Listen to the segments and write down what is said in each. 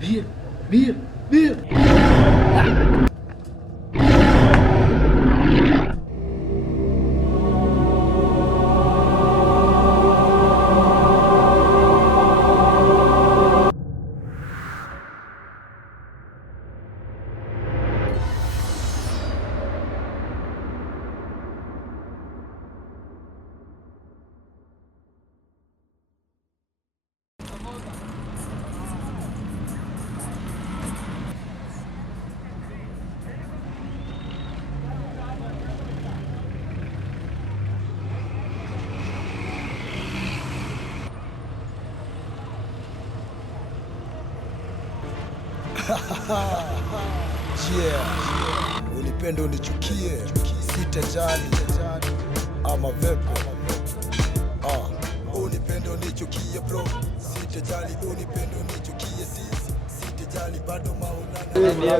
Bir, bir, bir. Yeah. Unipende unichukie, sitajali ama vepe. Unipende unichukie bro, sitajali. Unipende unichukie sis, sitajali bado Maulana.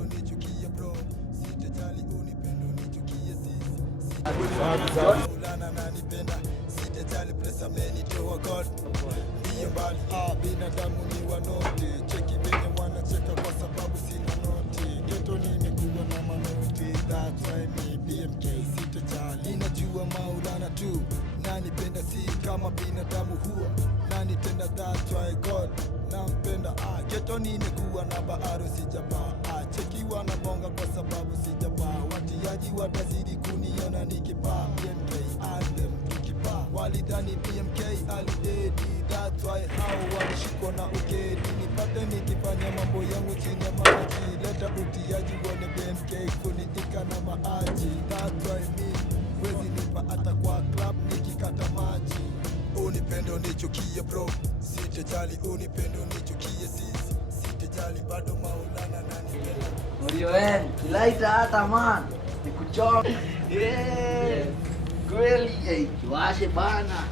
Unichukie bro, sitajali. Unipende unichukie sis, sitajali Maulana nanipenda, sitajali presa amenitoa God. Mbali binadamu ni wanoti, cheki venye wanacheka kwa sababu sina noti. Geto nimekuwa na manoti, that's why me BMK sitajali. Ninajua Maulana tu nanipenda, si kama binadamu huwa nanitenda, that's why God nampenda. Geto nimekuwa na bahari sijapaa, cheki wanabonga kwa sababu sijapaa. Watiaji watazidi kuniona nikipaa, BMK anthem tukipaa. Walidhani BMK alidedi, that's why hao walishikwa na ukedi. Nipate nikifanya mambo yangu chini ya maji, leta utiaji wone BMK kunitika na maaji. That's why me wezi nipa hata kwa club nikikata maji. Unipende unichukie bro, sitajali. Unipende unichukie sis, sitajali bado Maulana nanipenda. Murioen, kilaita hata man, nikuchoma. Kweli, kiwashe bana.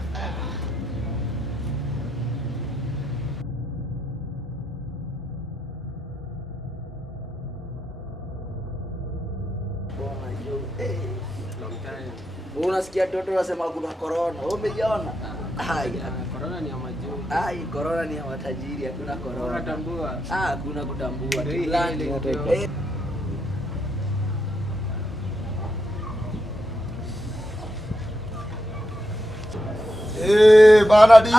Unasikia toto nasema kuna corona. Wewe umeiona? Corona ni ya majuu. Corona ni ya matajiri, hakuna corona. Unatambua? Hakuna kutambua. Bana DJ.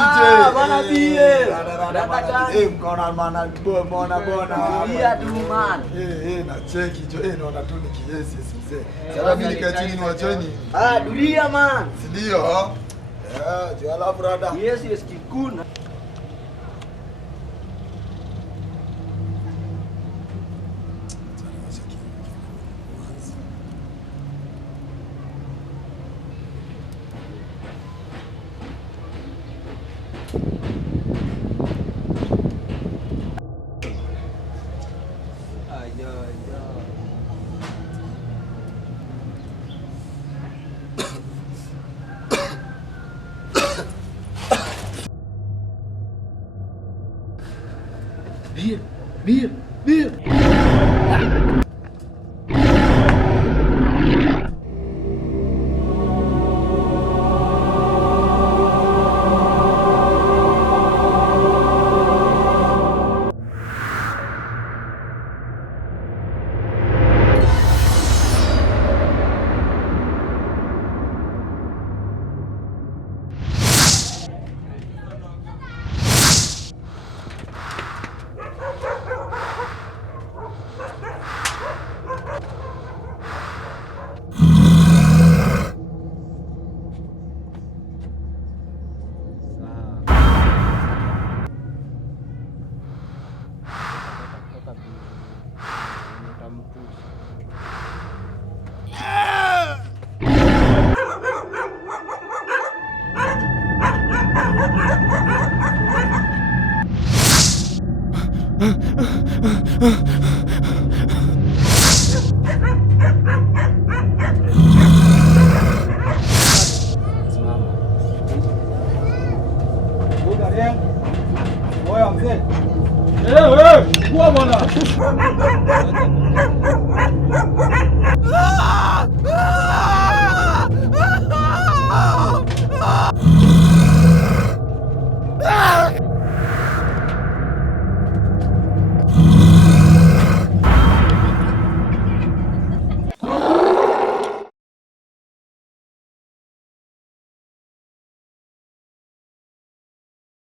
Bana DJ. Mkona mana bona. Iya tu man. Na cheki jo, naona tu ni kiesi mzee. Sasa mimi nikae chini ni wachoni. Dunia man. Si ndio? Jo ala brada. Yes kikuna. Bir, bir, bir.